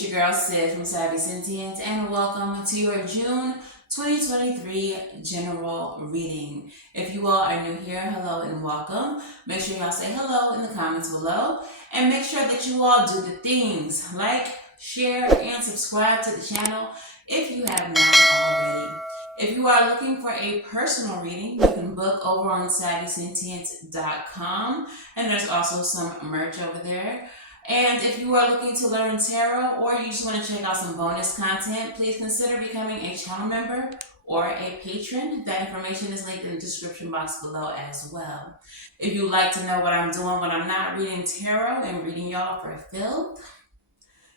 It's your girl Sid from Savy, Sentient, and welcome to your June 2023 general reading. If you all are new here, hello and welcome. Make sure y'all say hello in the comments below, and make sure that you all do the things like, share, and subscribe to the channel if you have not already. If you are looking for a personal reading, you can book over on SavySentient.com, and there's also some merch over there. And if you are looking to learn tarot, or you just want to check out some bonus content, please consider becoming a channel member or a patron. That information is linked in the description box below as well. If you'd like to know what I'm doing when I'm not reading tarot and reading y'all for filth,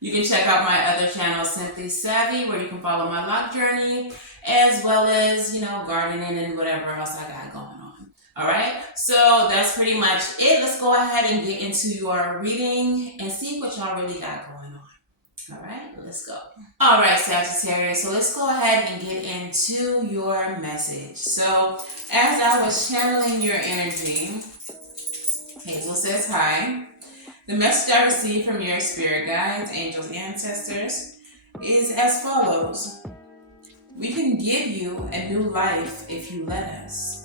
you can check out my other channel, Simply Savy, where you can follow my lock journey, as well as, gardening and whatever else I got going on. All right, so that's pretty much it. Let's go ahead and get into your reading and see what y'all really got going on. All right, let's go. All right, Sagittarius, so let's go ahead and get into your message. So as I was channeling your energy, Hazel says hi. The message I received from your spirit guides, angels, ancestors is as follows. We can give you a new life if you let us,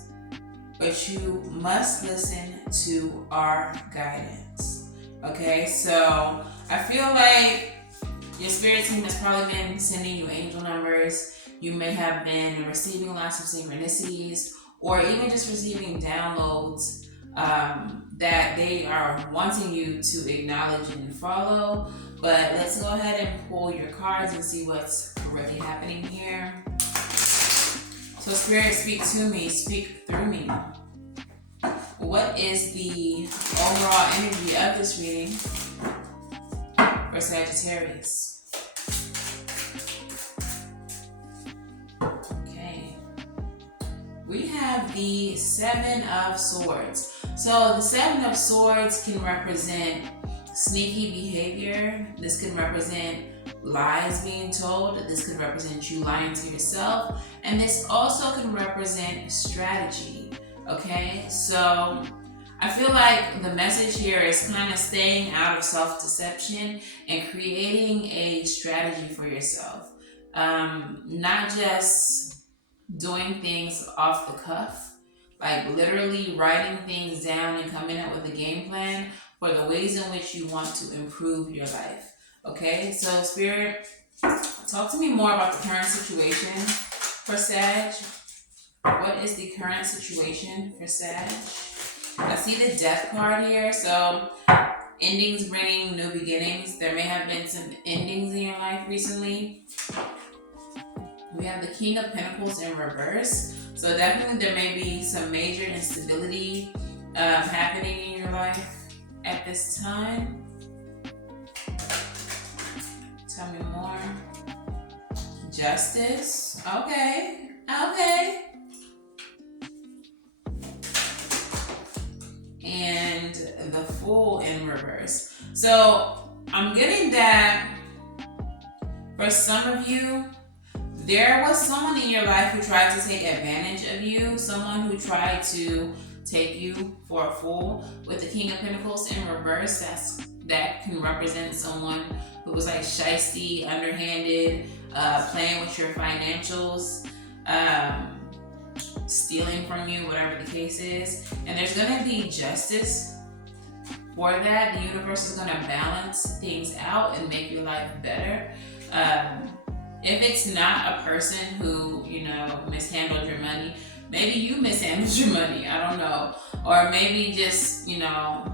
but you must listen to our guidance. Okay, so I feel like your spirit team has probably been sending you angel numbers. You may have been receiving lots of synchronicities, or even just receiving downloads that they are wanting you to acknowledge and follow. But let's go ahead and pull your cards and see what's really happening here. So Spirit, speak to me, speak through me. What is the overall energy of this reading for Sagittarius? Okay. We have the Seven of Swords. So the Seven of Swords can represent sneaky behavior. This can represent lies being told. This could represent you lying to yourself. And this also can represent strategy. Okay, so I feel like the message here is kind of staying out of self-deception and creating a strategy for yourself. Not just doing things off the cuff, like literally writing things down and coming up with a game plan for the ways in which you want to improve your life. Okay, so Spirit, talk to me more about the current situation for Sag. What is the current situation for Sag? I see the Death card here, so endings bringing new beginnings. There may have been some endings in your life recently. We have the King of Pentacles in reverse. So definitely there may be some major instability happening in your life at this time. Tell me more. Justice. Okay. And the Fool in reverse. So I'm getting that for some of you, there was someone in your life who tried to take advantage of you, someone who tried to take you for a fool. With the King of Pentacles in reverse, that can represent someone who was like shysty, underhanded, playing with your financials, stealing from you, whatever the case is. And there's going to be justice for that. The universe is going to balance things out and make your life better. If it's not a person who, mishandled your money, maybe you mishandled your money, I don't know. Or maybe just, your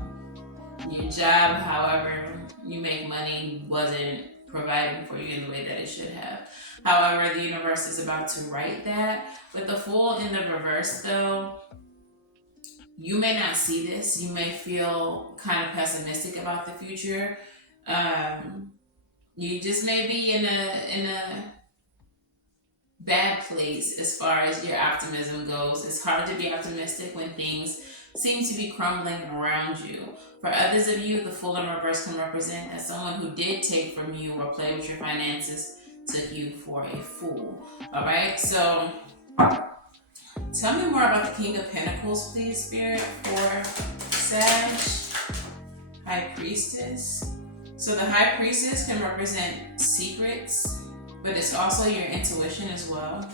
job, however you make money, wasn't providing for you in the way that it should have. However, the universe is about to right that. With the Fool in the reverse, though, you may not see this. You may feel kind of pessimistic about the future. You just may be in a bad place as far as your optimism goes. It's hard to be optimistic when things seem to be crumbling around you. For others of you, the Fool in reverse can represent that someone who did take from you or play with your finances took you for a fool. All right, so tell me more about the King of Pentacles, please, Spirit, for Sag. High Priestess. So the High Priestess can represent secrets, but it's also your intuition as well.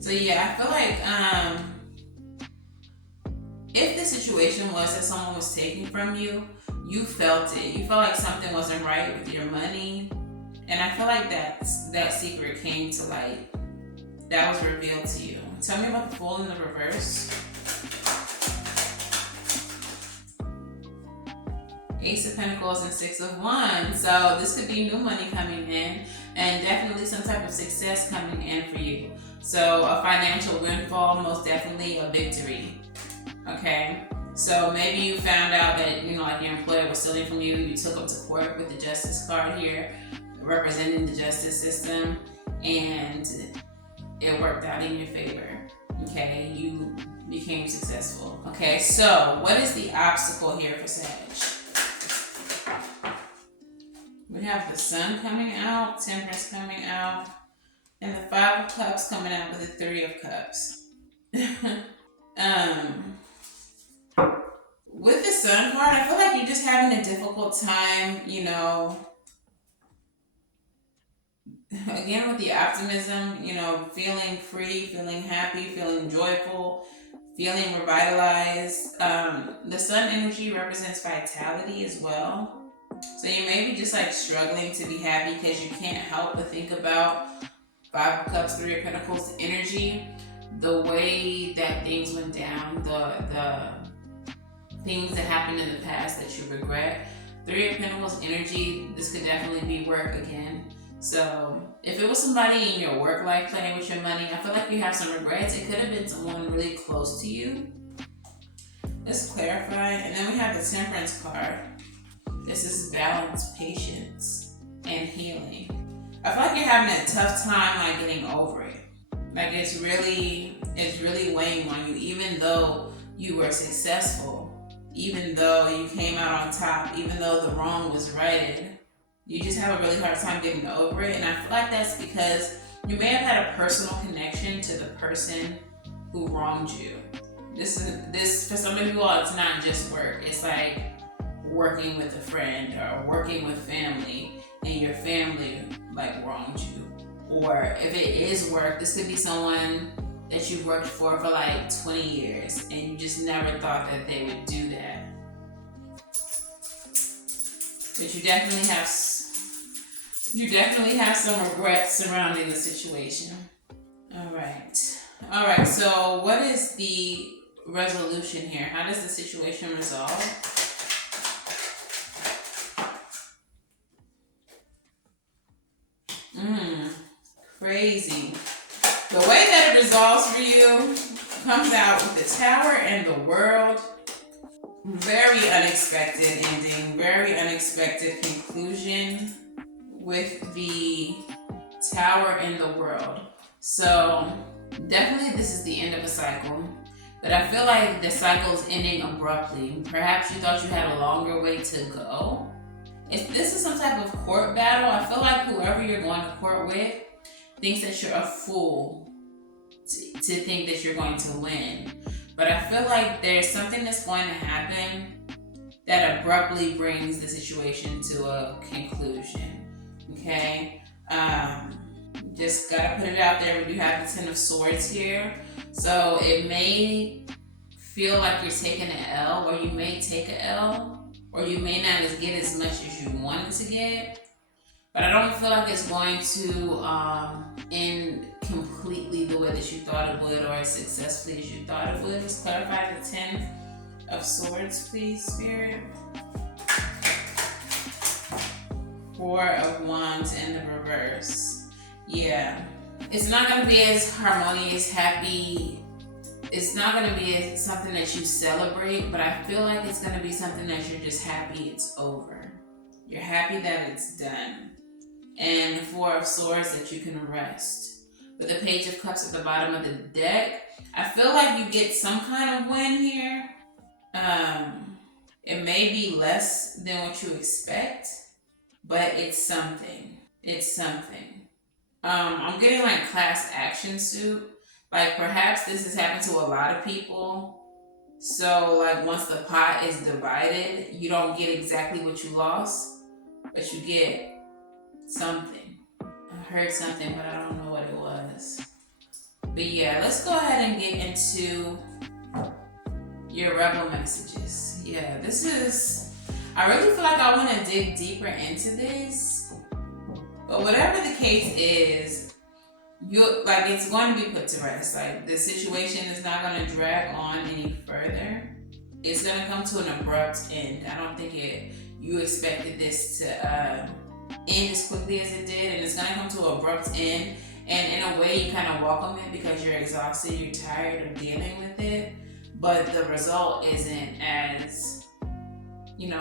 So yeah, I feel like if the situation was that someone was taking from you, you felt it. You felt like something wasn't right with your money. And I feel like that secret came to light. That was revealed to you. Tell me about the Fool in the reverse. Ace of Pentacles and Six of Wands. So this could be new money coming in and definitely some type of success coming in for you. So a financial windfall, most definitely a victory. Okay? So maybe you found out that, like your employer was stealing from you. You took them to court with the Justice card here, representing the justice system, and it worked out in your favor. Okay? You became successful. Okay, so what is the obstacle here for Sag? We have the Sun coming out, Temperance coming out, and the Five of Cups coming out with the Three of Cups. With the Sun card, I feel like you're just having a difficult time, again with the optimism, feeling free, feeling happy, feeling joyful, feeling revitalized. The Sun energy represents vitality as well. So you may be just like struggling to be happy because you can't help but think about Five of Cups, Three of Pentacles energy, the way that things went down, the things that happened in the past that you regret. Three of Pentacles energy, this could definitely be work again. So if it was somebody in your work life playing with your money, I feel like you have some regrets. It could have been someone really close to you. Let's clarify. And then we have the Temperance card. This is balance, patience, and healing. I feel like you're having a tough time like getting over it. Like it's really weighing on you, even though you were successful, even though you came out on top, even though the wrong was righted. You just have a really hard time getting over it. And I feel like that's because you may have had a personal connection to the person who wronged you. This for some of you all, it's not just work. It's like working with a friend or working with family, and your family like wronged you. Or if it is work, this could be someone that you've worked for like 20 years and you just never thought that they would do that. But you definitely have some regrets surrounding the situation. All right, so what is the resolution here? How does the situation resolve? Crazy. The way that it resolves for you comes out with the Tower and the World. Very unexpected ending, very unexpected conclusion with the Tower and the World. So definitely this is the end of a cycle. But I feel like the cycle is ending abruptly. Perhaps you thought you had a longer way to go. If this is some type of court battle, I feel like whoever you're going to court with thinks that you're a fool to think that you're going to win. But I feel like there's something that's going to happen that abruptly brings the situation to a conclusion. Okay? Just gotta put it out there. We do have the Ten of Swords here. So it may feel like you're taking an L, or you may take an L, or you may not get as much as you wanted to get. But I don't feel like it's going to end completely the way that you thought it would, or as successfully as you thought it would. Let's clarify the Ten of Swords, please, Spirit. Four of Wands in the reverse. Yeah. It's not going to be as harmonious, happy. It's not going to be something that you celebrate, but I feel like it's going to be something that you're just happy it's over. You're happy that it's done. And the Four of Swords, that you can rest. With the Page of Cups at the bottom of the deck, I feel like you get some kind of win here. It may be less than what you expect, but it's something. It's something. I'm getting like class action suit. Like perhaps this has happened to a lot of people. So like once the pot is divided, you don't get exactly what you lost, but you get something. I heard something, but I don't know what it was. But yeah, let's go ahead and get into your rebel messages. Yeah, this is, I really feel like I want to dig deeper into this. But whatever the case is, it's going to be put to rest. Like the situation is not going to drag on any further. It's going to come to an abrupt end. I don't think you expected this to end as quickly as it did, and it's going to come to an abrupt end. And in a way, you kind of welcome it because you're exhausted, you're tired of dealing with it. But the result isn't as,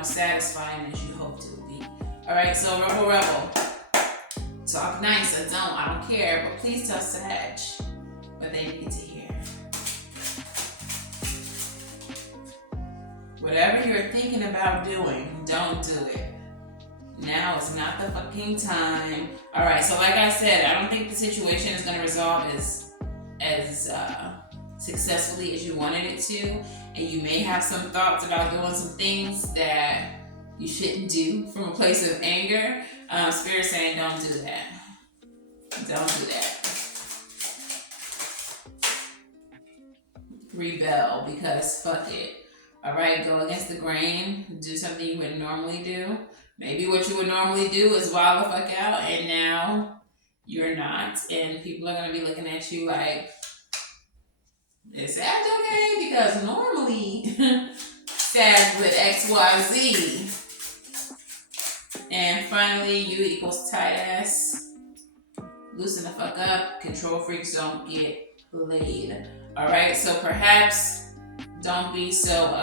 satisfying as you hoped it would be. All right, so Rebel. Talk nice or I don't care, but please tell Sag what they need to hear. Whatever you're thinking about doing, don't do it. Now is not the fucking time. All right, so like I said, I don't think the situation is going to resolve as successfully as you wanted it to, and you may have some thoughts about doing some things that you shouldn't do from a place of anger. Spirit saying, don't do that. Don't do that. Rebel, because fuck it. All right, go against the grain. Do something you wouldn't normally do. Maybe what you would normally do is wild the fuck out, and now you're not. And people are going to be looking at you like, is that okay? Because normally, Sag with XYZ. And finally, you equals tight ass. Loosen the fuck up. Control freaks don't get laid. Alright, so perhaps don't be so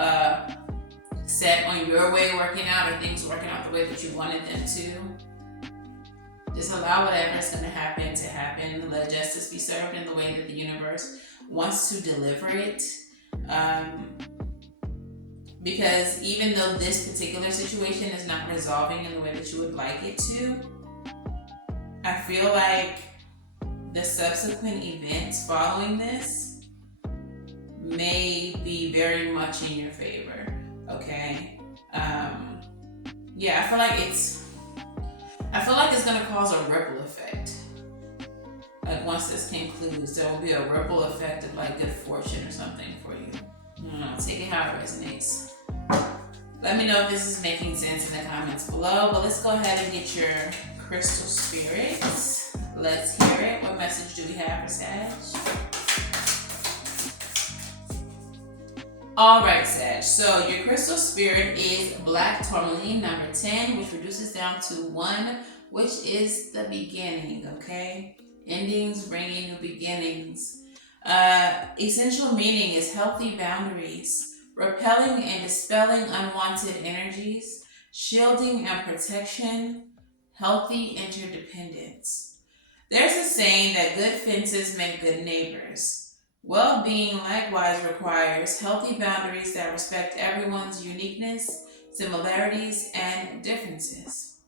set on your way working out or things working out the way that you wanted them to. Just allow whatever's going to happen. Let justice be served in the way that the universe wants to deliver it. Because even though this particular situation is not resolving in the way that you would like it to, I feel like the subsequent events following this may be very much in your favor, okay? Yeah, I feel like it's gonna cause a ripple effect. Like once this concludes, there will be a ripple effect of like good fortune or something for you. I don't know, take it how it resonates. Let me know if this is making sense in the comments below, but let's go ahead and get your crystal spirits. Let's hear it. What message do we have for Sag? All right, Sag. So your crystal spirit is black tourmaline, number 10, which reduces down to 1, which is the beginning, okay? Endings bringing new beginnings. Essential meaning is healthy boundaries, repelling and dispelling unwanted energies, shielding and protection, healthy interdependence. There's a saying that good fences make good neighbors. Well-being likewise requires healthy boundaries that respect everyone's uniqueness, similarities, and differences.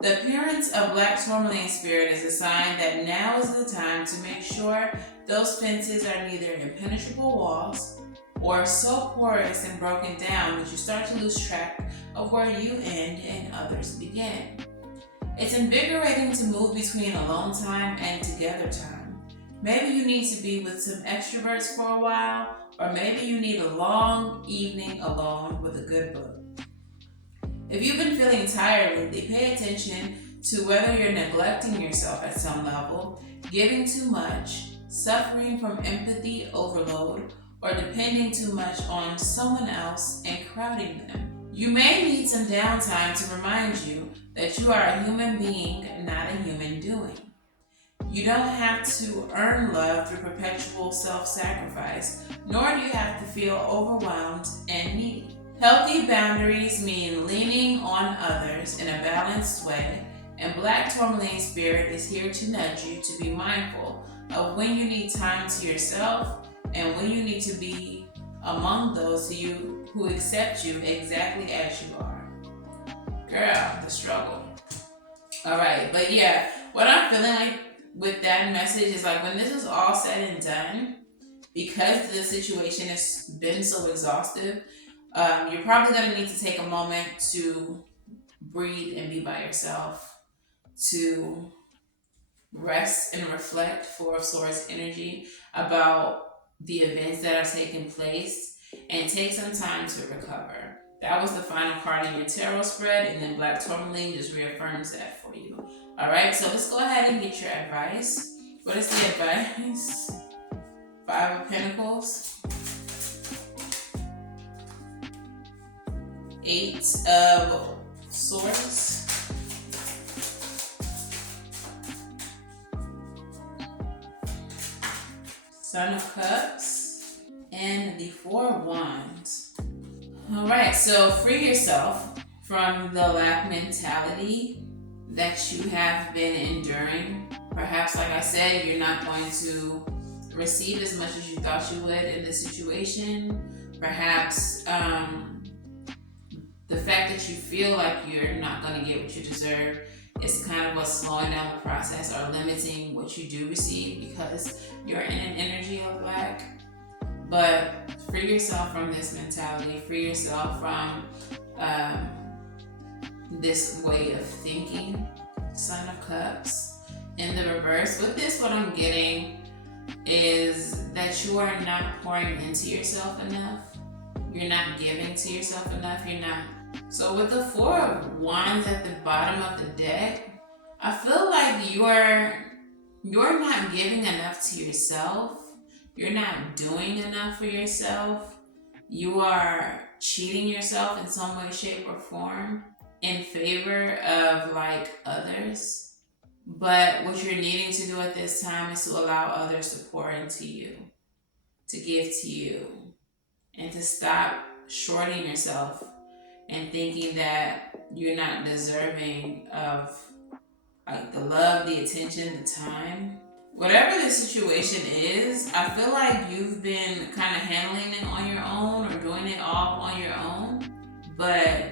The appearance of black tourmaline spirit is a sign that now is the time to make sure those fences are neither impenetrable walls or so porous and broken down that you start to lose track of where you end and others begin. It's invigorating to move between alone time and together time. Maybe you need to be with some extroverts for a while, or maybe you need a long evening alone with a good book. If you've been feeling tired lately, pay attention to whether you're neglecting yourself at some level, giving too much, suffering from empathy overload, or depending too much on someone else and crowding them. You may need some downtime to remind you that you are a human being, not a human doing. You don't have to earn love through perpetual self-sacrifice, nor do you have to feel overwhelmed and needy. Healthy boundaries mean leaning on others in a balanced way, and black tourmaline spirit is here to nudge you to be mindful of when you need time to yourself and when you need to be among those who accept you exactly as you are. Girl, the struggle. All right, but yeah, what I'm feeling like with that message is like when this is all said and done, because the situation has been so exhaustive, you're probably going to need to take a moment to breathe and be by yourself, to rest and reflect for Source energy about the events that are taking place, and take some time to recover. That was the final card in your tarot spread, and then Black Tourmaline just reaffirms that for you. All right, so let's go ahead and get your advice. What is the advice? Five of Pentacles, Eight of Swords, Son of Cups, and the Four of Wands. All right, so free yourself from the lack mentality that you have been enduring. Perhaps, like I said, you're not going to receive as much as you thought you would in this situation. Perhaps the fact that you feel like you're not going to get what you deserve is kind of what's slowing down the process or limiting what you do receive, because you're in an energy of lack. But free yourself from this mentality. Free yourself from this way of thinking. Son of Cups in the reverse. With this, what I'm getting is that you are not pouring into yourself enough. You're not giving to yourself enough. You're not. So with the Four of Wands at the bottom of the deck, I feel like you're not giving enough to yourself. You're not doing enough for yourself. You are cheating yourself in some way, shape, or form in favor of like others. But what you're needing to do at this time is to allow others to pour into you, to give to you, and to stop shorting yourself and thinking that you're not deserving of like the love, the attention, the time. Whatever the situation is, I feel like you've been kind of handling it on your own or doing it all on your own, but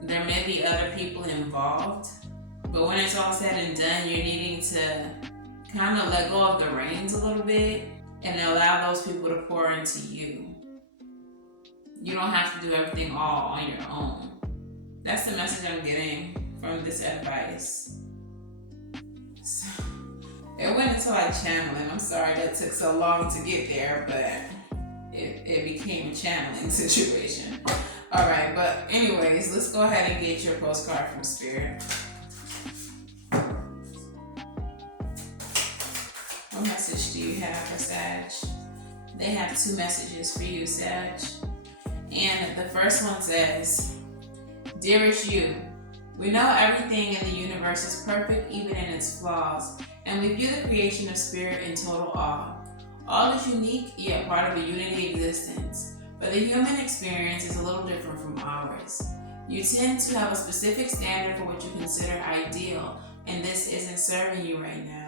there may be other people involved. But when it's all said and done, you're needing to kind of let go of the reins a little bit and allow those people to pour into you. You don't have to do everything all on your own. That's the message I'm getting from this advice. So, it went into like channeling. I'm sorry that took so long to get there, but it became a channeling situation. All right, but anyways, let's go ahead and get your postcard from Spirit. What message do you have for Sag? They have two messages for you, Sag. And the first one says, Dearest you, we know everything in the universe is perfect even in its flaws, and we view the creation of Spirit in total awe. All is unique, yet part of a unity existence, but the human experience is a little different from ours. You tend to have a specific standard for what you consider ideal, and this isn't serving you right now.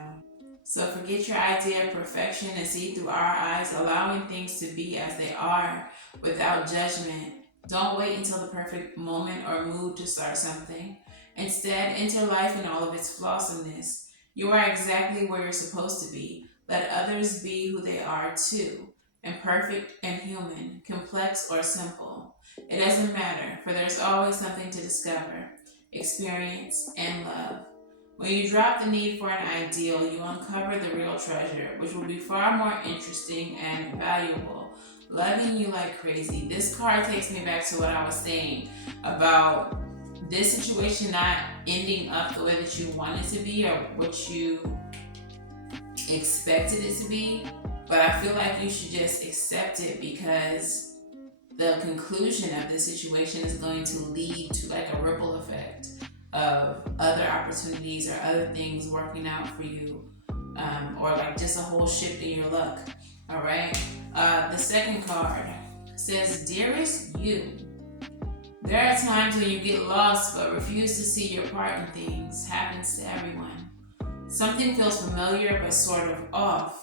So forget your idea of perfection and see through our eyes, allowing things to be as they are without judgment. Don't wait until the perfect moment or mood to start something. Instead, enter life in all of its flawsomeness. You are exactly where you're supposed to be. Let others be who they are too. Imperfect and human, complex or simple. It doesn't matter, for there's always something to discover, experience, and love. When you drop the need for an ideal, you uncover the real treasure, which will be far more interesting and valuable. Loving you like crazy. This card takes me back to what I was saying about this situation not ending up the way that you want it to be or what you expected it to be. But I feel like you should just accept it, because the conclusion of this situation is going to lead to like a ripple effect of other opportunities or other things working out for you, or like just a whole shift in your luck. All right. The second card says, Dearest you, there are times when you get lost but refuse to see your part in things. Happens to everyone. Something feels familiar but sort of off.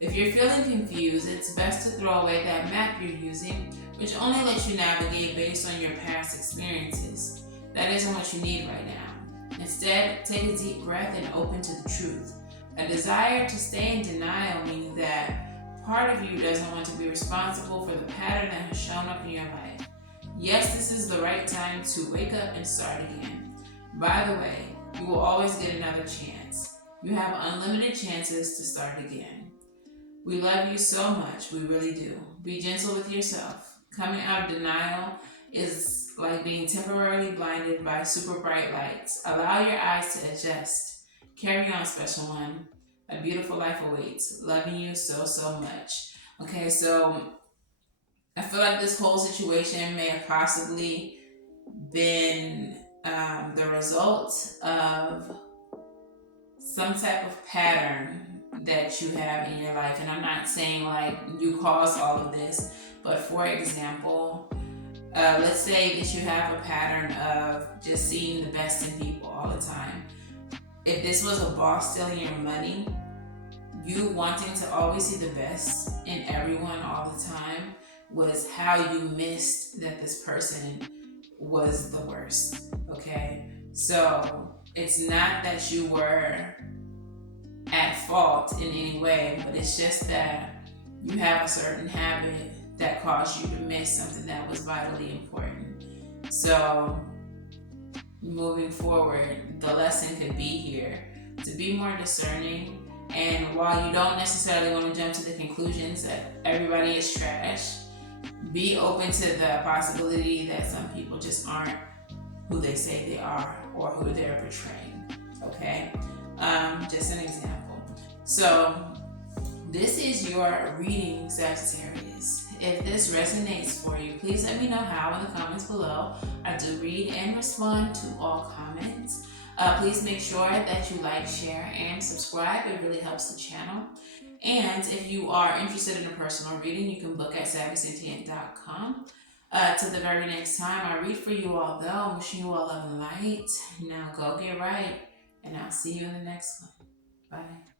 If you're feeling confused, it's best to throw away that map you're using, which only lets you navigate based on your past experiences. That isn't what you need right now. Instead, take a deep breath and open to the truth. A desire to stay in denial means that Part of you doesn't want to be responsible for the pattern that has shown up in your life. Yes, this is the right time to wake up and start again. By the way, you will always get another chance. You have unlimited chances to start again. We love you so much, we really do. Be gentle with yourself. Coming out of denial is like being temporarily blinded by super bright lights. Allow your eyes to adjust. Carry on, special one. A beautiful life awaits. Loving you so, so much. Okay, so I feel like this whole situation may have possibly been the result of some type of pattern that you have in your life. And I'm not saying like you caused all of this, but for example, let's say that you have a pattern of just seeing the best in people all the time. If this was a boss stealing your money, you wanting to always see the best in everyone all the time was how you missed that this person was the worst, okay? So it's not that you were at fault in any way, but it's just that you have a certain habit that caused you to miss something that was vitally important. So moving forward, the lesson could be here to be more discerning. And while you don't necessarily want to jump to the conclusions that everybody is trash, be open to the possibility that some people just aren't who they say they are or who they're portraying, okay? Just an example. So this is your reading, Sagittarius. If this resonates for you, please let me know how in the comments below. I do read and respond to all comments. Please make sure that you like, share, and subscribe. It really helps the channel. And if you are interested in a personal reading, you can book at SavySentient.com. Till the very next time I read for you all, though, I'm wishing you all love and light. Now go get right, and I'll see you in the next one. Bye.